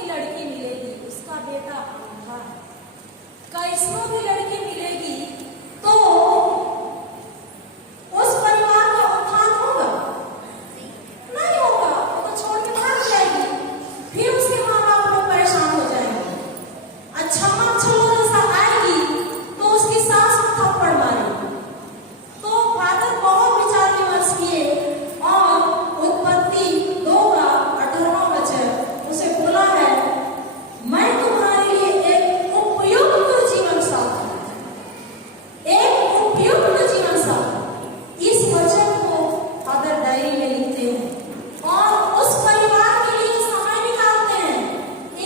भी लड़की मिलेगी, उसका बेटा अंधा है, कैसनो भी लड़की मिलेगी तो उस परिवार का उत्थान होगा? नहीं होगा, वो तो छोड़ के भाग जाएगी। फिर उसके माँ बाप लोग परेशान हो जाएंगे। अच्छा मत छोड़ो जैसा आएगी तो उसकी सास को थप्पड़ मारेगी। तो फादर बहुत विचार विमर्श किए और उत्पत्ति 2 का 18वां वचन उसे बोला है, मैं तुम्हारे लिए एक उपयुक्त जीवन साथी, एक उपयुक्त जीवन साथी। इस वचन को फादर डायरी में लिखते हैं और उस परिवार के लिए समय निकालते हैं,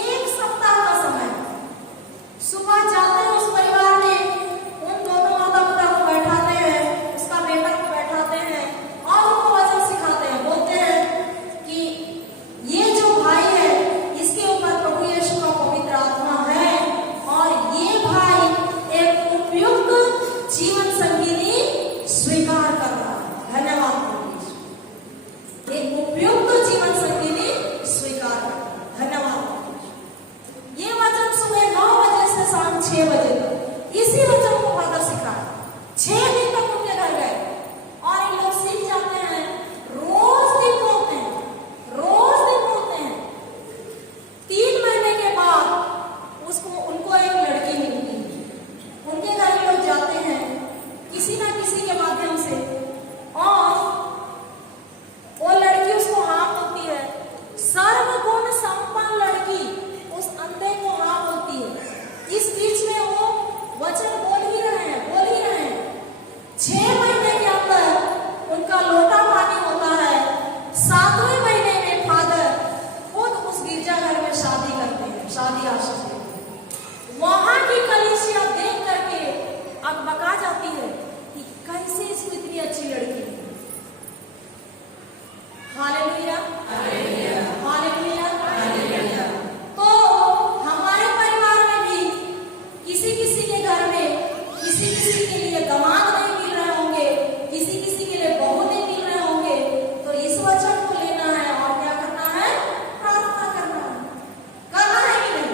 1 सप्ताह का समय। सुबह जाते हैं उस परिवार में, उन दोनों माता पिता को बैठाते हैं, उसका बेटा को बैठाते हैं और उनको वचन सिखाते हैं। बोलते हैं कि ये जो भाई है इसके ऊपर प्रभु यीशु का पवित्र आत्मा है और ये भाई एक उपयुक्त जीवन संगिनी स्वीकार कर रहा है। धन्यवाद प्रभु यीशु। एक उपयुक्त जीवन संगिनी स्वीकार कर रहा है। धन्यवाद प्रभु यीशु। ये वचन सुबह 9 बजे से शाम 6 बजे तक इसी वचन को फादर सिखाया। 6 दिन तक उनके घर गए और इन लोग सीख जाते हैं। रोज दिन बोलते हैं, रोज दिन बोलते हैं। 3 महीने के बाद उनको एक लड़की मिलती है। उनके घर लोग जाते हैं किसी ना किसी के माध्यम से और वो लड़की उसको हाँ बोलती है। सर्वगुण संपन्न लड़की उस अंधे को हाँ बोलती है। इस बीच में वो वचन बोल ही रहे हैं। 6 महीने के अंदर उनका लोटा पानी होता है। 7वें महीने में फादर खुद उस गिरजाघर में शादी करते हैं, शादी आशीष देते हैं। वहां की कलीसिया देख करके अकबका जाती है कि कैसे इसको इतनी अच्छी लड़की है। Hallelujah, hallelujah, hallelujah. तो हमारे परिवार में भी किसी किसी के घर में किसी के लिए दामाद नहीं मिल रहे होंगे, किसी के लिए बहू नहीं मिल रहे होंगे। तो इस वचन को लेना है और क्या करना है? प्रार्थना करना है। करना है कि नहीं?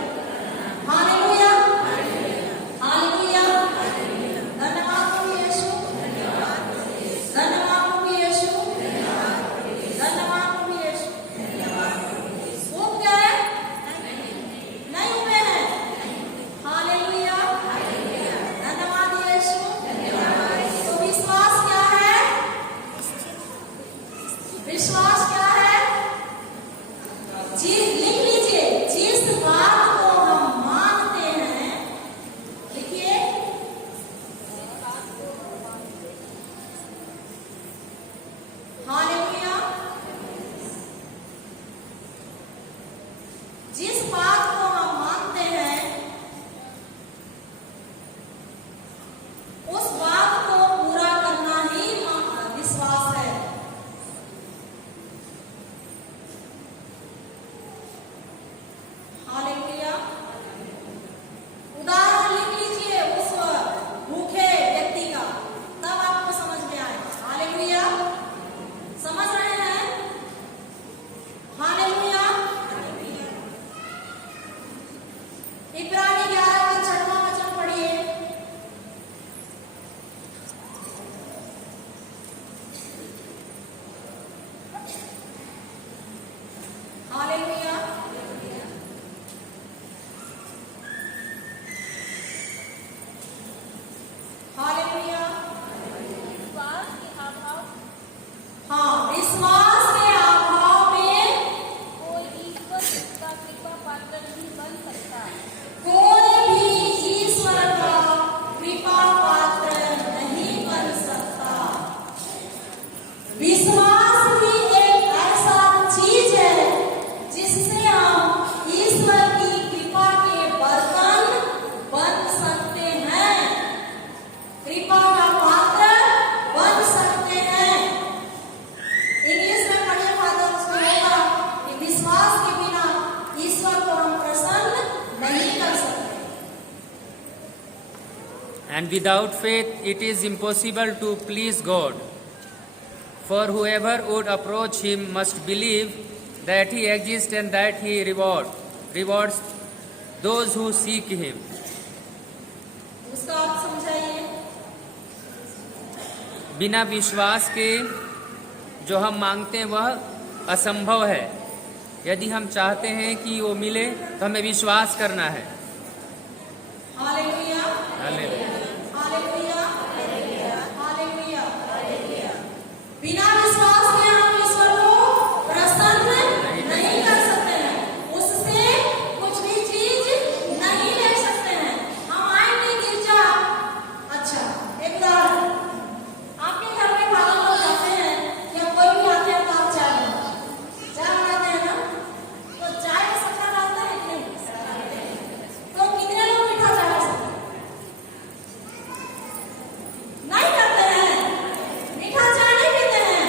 Hallelujah, hallelujah. धन्यवाद प्रभु यीशु, धन्यवाद प्रभु यीशु, धन्यवाद प्रभु यीशु। वो क्या है? नहीं हुए हैं। हालेलुया, धन्यवाद यीशु। तो विश्वास क्या है? विश्वास क्या है? लिख लीजिए, जिस बात को हम मानते हैं। लिखिए, हालेलुया। जिस बात को हम मानते हैं उस बात को पूरा करना ही विश्वास है। हालेलुया। उदाहरण लिख लीजिए उस भूखे व्यक्ति का, तब आपको समझ में आएगा। हालेलुया, समझ रहे हैं? हालेलुया। इब्रानी 11 का 6वां वचन पढ़िए। Hallelujah, hallelujah. विश्वास के अभाव हाँ, विश्वास के अभाव में कोई ईश्वर का कृपा पात्र नहीं बन सकता। कोई भी ईश्वर का कृपा पात्र नहीं बन सकता। विश्वास भी एक ऐसा चीज है जिससे हम ईश्वर की कृपा के बर्तन बन सकते हैं, कृपा का पात्र बन सकते हैं। इंग्लिश में पढ़िए फादर, उसमें होगा कि विश्वास के बिना ईश्वर को हम प्रसन्न नहीं कर सकते। And without faith, it is impossible to please God. For whoever would approach Him must believe that He exists and that He rewards rewards those who seek Him. उसका आप समझाइए। बिना विश्वास के जो हम मांगते हैं वह असंभव है। यदि हम चाहते हैं कि वो मिले तो हमें विश्वास करना है। Hallelujah, hallelujah. Hallelujah, hallelujah. बिना विश्वास के हम ईश्वर को प्रसन्न नहीं कर सकते हैं, उससे कुछ भी चीज नहीं ले सकते हैं। हम आएंगे गिरजा। अच्छा, एक उदाहरण, आपके घर में खाना लोग जाते हैं या कोई भी आते हैं तो आप चाय बनाते हैं ना, तो चाय में शक्कर डालते हैं कि नहीं? तो कितने लोग मीठा चाय पसंद करते हैं? नहीं करते हैं, मीठा चाय नहीं पीते हैं।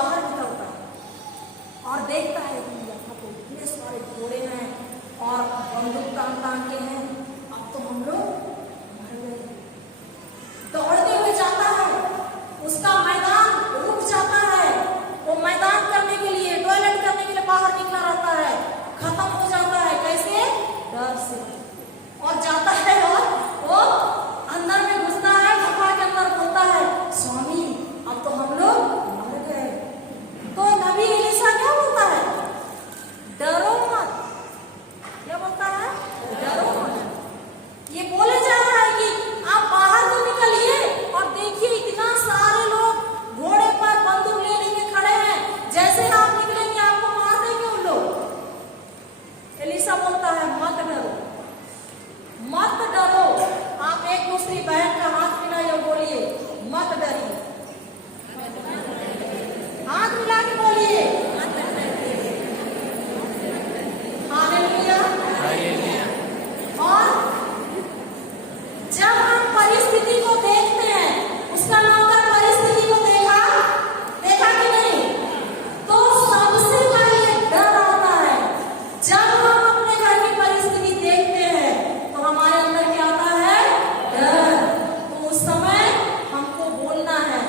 बाहर निकलता है और देखता है कि यहाँ तो इतने सारे घोड़े हैं और बंदूक तान के हैं, अब तो हम लोग मर गए। दौड़ते हुए जाता है, उसका मैदान रुक जाता है, वो मैदान करने के लिए, टॉयलेट करने के लिए बाहर निकला रहता है, खत्म हो जाता है। कैसे? डर से। और जाता है और वो अंदर में घुसता है, गुफा के अंदर बोलता है, स्वामी अब तो हम लोग मर गए। तो नबी एलीशा क्या बोलता है? डरो मत। क्या बोलता है? डरो मत। ये बोले जा रहा है कि आप बाहर तो निकलिए और देखिए इतना सारे लोग घोड़े पर बंदूक ले लेके खड़े हैं, जैसे आप निकलेंगे आपको मार देंगे उन लोग। एलीशा बोलता है मत डरो, मत डरो। आप एक दूसरी बहन का हाथ मिलाइए और बोलिए मत डरिए। हाथ मिला के बोलिए हालेलुया। और जब हम परिस्थिति को देखते हैं, उसका नौकर परिस्थिति को देखा कि नहीं, तो सबसे पहले डर आता है। जब हम अपने घर की परिस्थिति देखते हैं तो हमारे अंदर क्या आता है? डर। तो उस समय हमको बोलना है,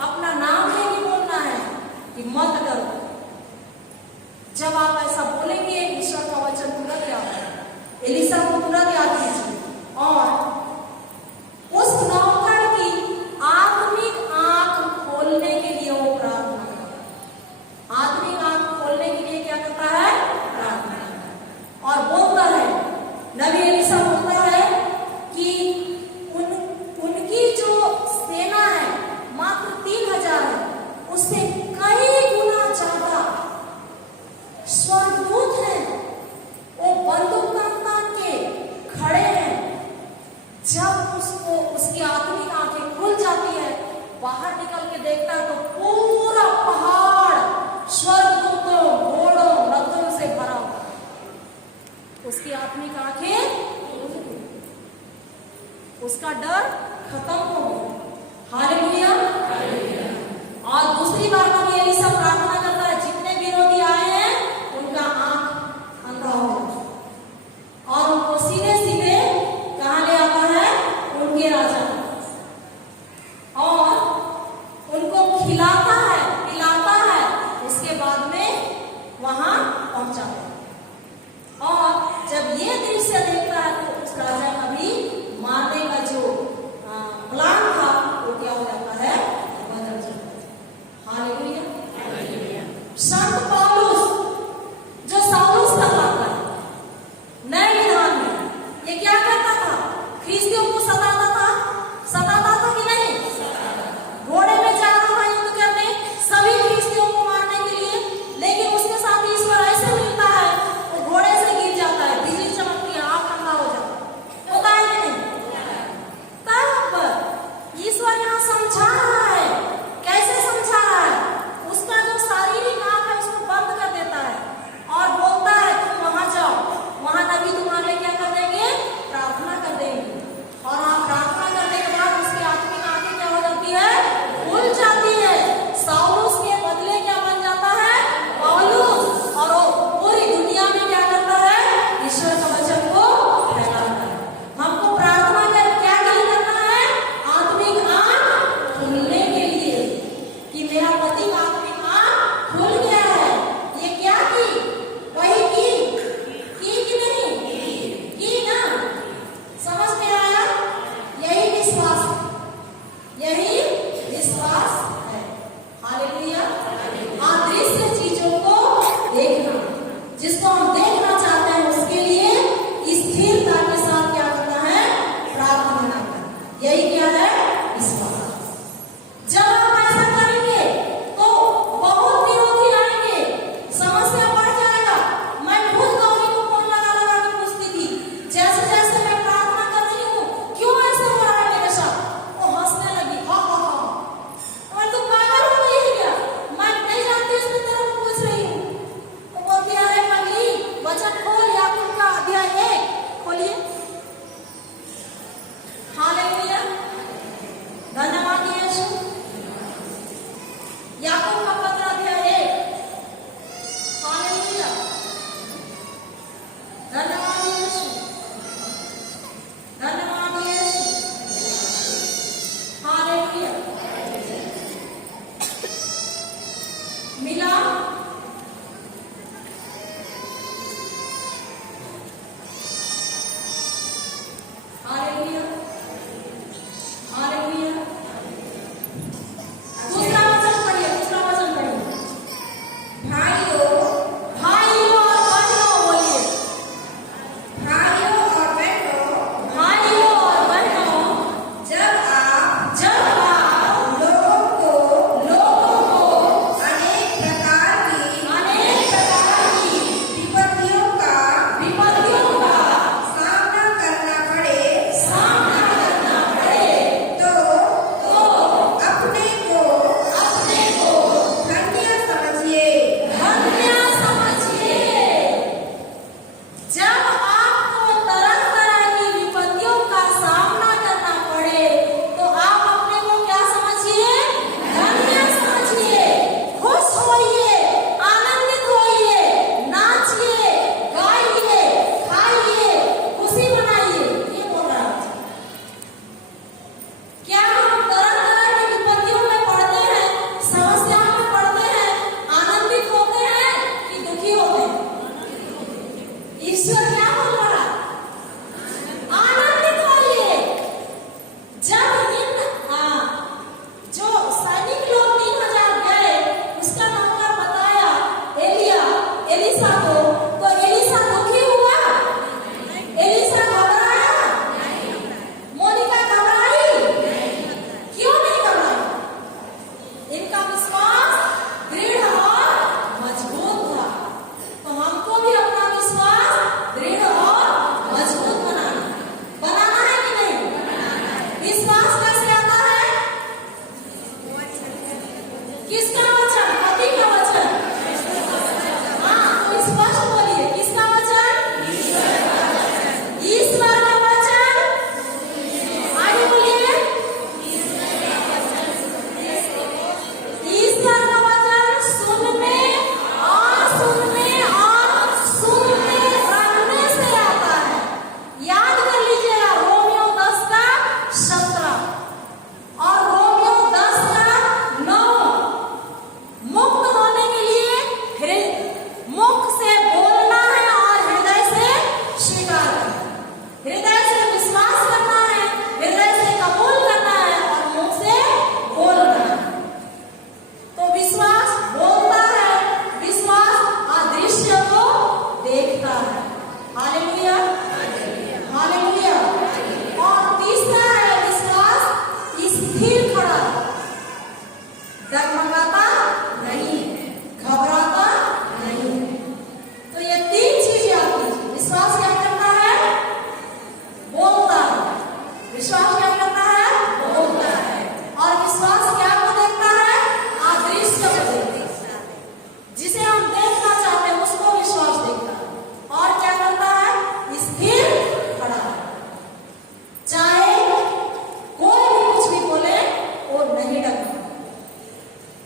अपना नाम लेके बोलना है कि मत डरो। जब आप ऐसा बोलेंगे, ईश्वर का वचन तुरंत याद है। एलीशा को तुरंत याद कीजिए और उस नौकर की आत्मिक आंख खोलने के लिए वो प्रार्थना करता है। आत्मिक आंख खोलने के लिए क्या करता है? प्रार्थना करता है और बोलता है, नबी एलीशा बोलता है कि उनकी जो सेना है मात्र 3000 है, उससे कई गुना ज्यादा स्वर्गदूत हैं। वो बंदूक तान के मिला। Hallelujah, hallelujah. दूसरा वचन पढ़िए, दूसरा वचन पढ़िए। भाइयों भाइयों और बहनों बोलिए। भाइयों और बहनों, भाइयों और बहनों, जब आप लोगों को अनेक प्रकार की विपत्तियों का सामना करना पड़े तो अपने को धन्य समझिए। जब आपको तरह तरह की विपत्तियों का सामना करना पड़े तो आप अपने को क्या समझिए? धन्य समझिए। खुश होइए, आनंदित होइए, नाचिए, गाइए, खाइए, खुशी मनाइए। ये बोल रहा है। क्या हम तरह तरह की विपत्तियों में पड़ते हैं, समस्याओं में पड़ते हैं, आनंदित होते हैं कि दुखी होते हैं? ईश्वर क्या बोल रहा है? आनंदित होइए। जब जो सैनिक लोग 3000 गए, उसका नौकर बताया एलिसा को, तो एलिसा दुखी हुआ? एलिसा घबराया? मोनिका घबराई? क्यों नहीं घबराई? इनका विश्वास दृढ़ और मजबूत था। तो हमको भी अपना विश्वास दृढ़ और मजबूत बनाना है कि नहीं? विश्वास कैसे आता है? किसका वचन? पति का वचन। हाँ, तो स्पष्ट बोलिए, किसका वचन? ईश्वर का वचन। आगे बोलिए। ईश्वर का वचन सुनने रहने से आता है। याद कर लीजिएगा रोमियो 10:17 और रोमियो 10:9। मुक्त होने के लिए मुख से बोलना है और हृदय से स्वीकार करना है। हृदय से विश्वास करना है, हृदय से कबूल करना है और मुख से बोलना है। तो विश्वास बोलता है, विश्वास अदृश्य को देखता है। Hallelujah, hallelujah. और तीसरा है विश्वास स्थिर खड़ा, डगमगाता नहीं, घबराता नहीं। तो ये 3 चीजें आती हैं। विश्वास क्या करता है? बोलता है। विश्वास क्या करता है? बोलता है। और विश्वास क्या को देखता है? अदृश्य को देखता है। जिसे हम देखना चाहते हैं उसको विश्वास देखता है। और क्या करता है? स्थिर खड़ा है। चाहे कोई भी कुछ भी बोले, वो नहीं डरता।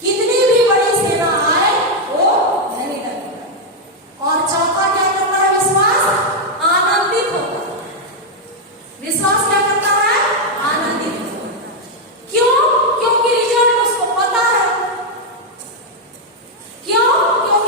कितनी भी बड़ी सेना आए, वो नहीं डरता। और चौथा क्या करता है? विश्वास आनंदित होता है। विश्वास क्या करता है? आनंदित होता है। क्यों? क्योंकि रिजल्ट उसको पता है। क्यों? क्योंकि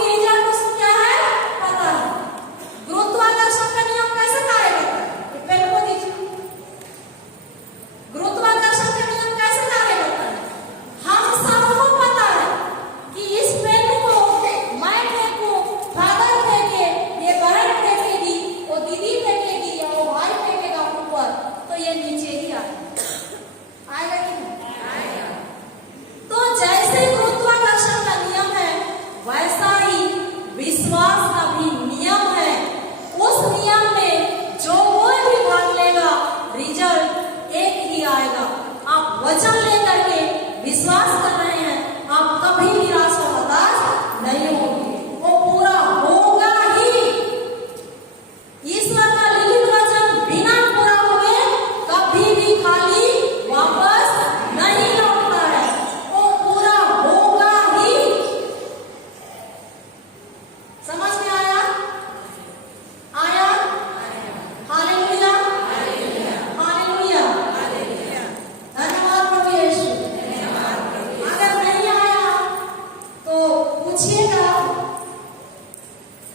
पूछिएगा,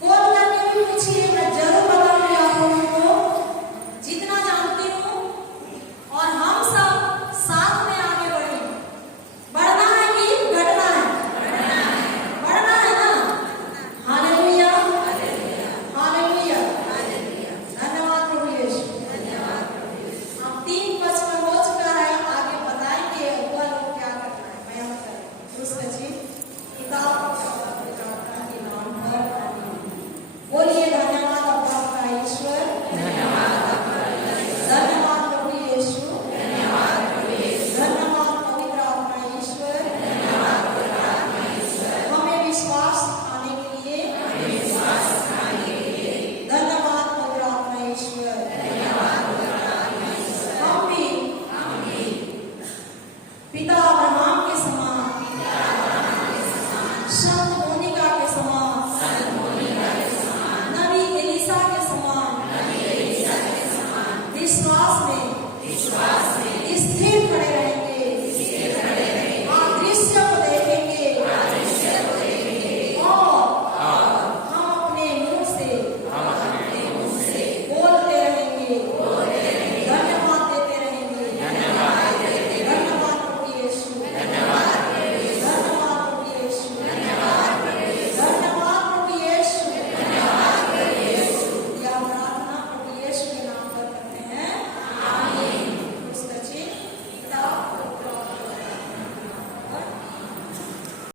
कॉल करके भी पूछिए, मैं जरूर बताऊंगी आप लोगों को जितना जानती हूँ। और हम सब साथ में आगे बढ़ेंगे। बढ़ना है कि घटना है? बढ़ना है ना? Hallelujah, hallelujah. धन्यवाद प्रभु यीशु। अब 3:55 हो चुका है, आगे बताएंगे वह लोग क्या करना है। मैं हम करें दूसरा चीज किताब के नाम पर बोलिए धन्यवाद अब्बा का ईश्वर, धन्यवाद प्रभु यीशु, धन्यवाद पवित्र आत्मा ईश्वर। हमें विश्वास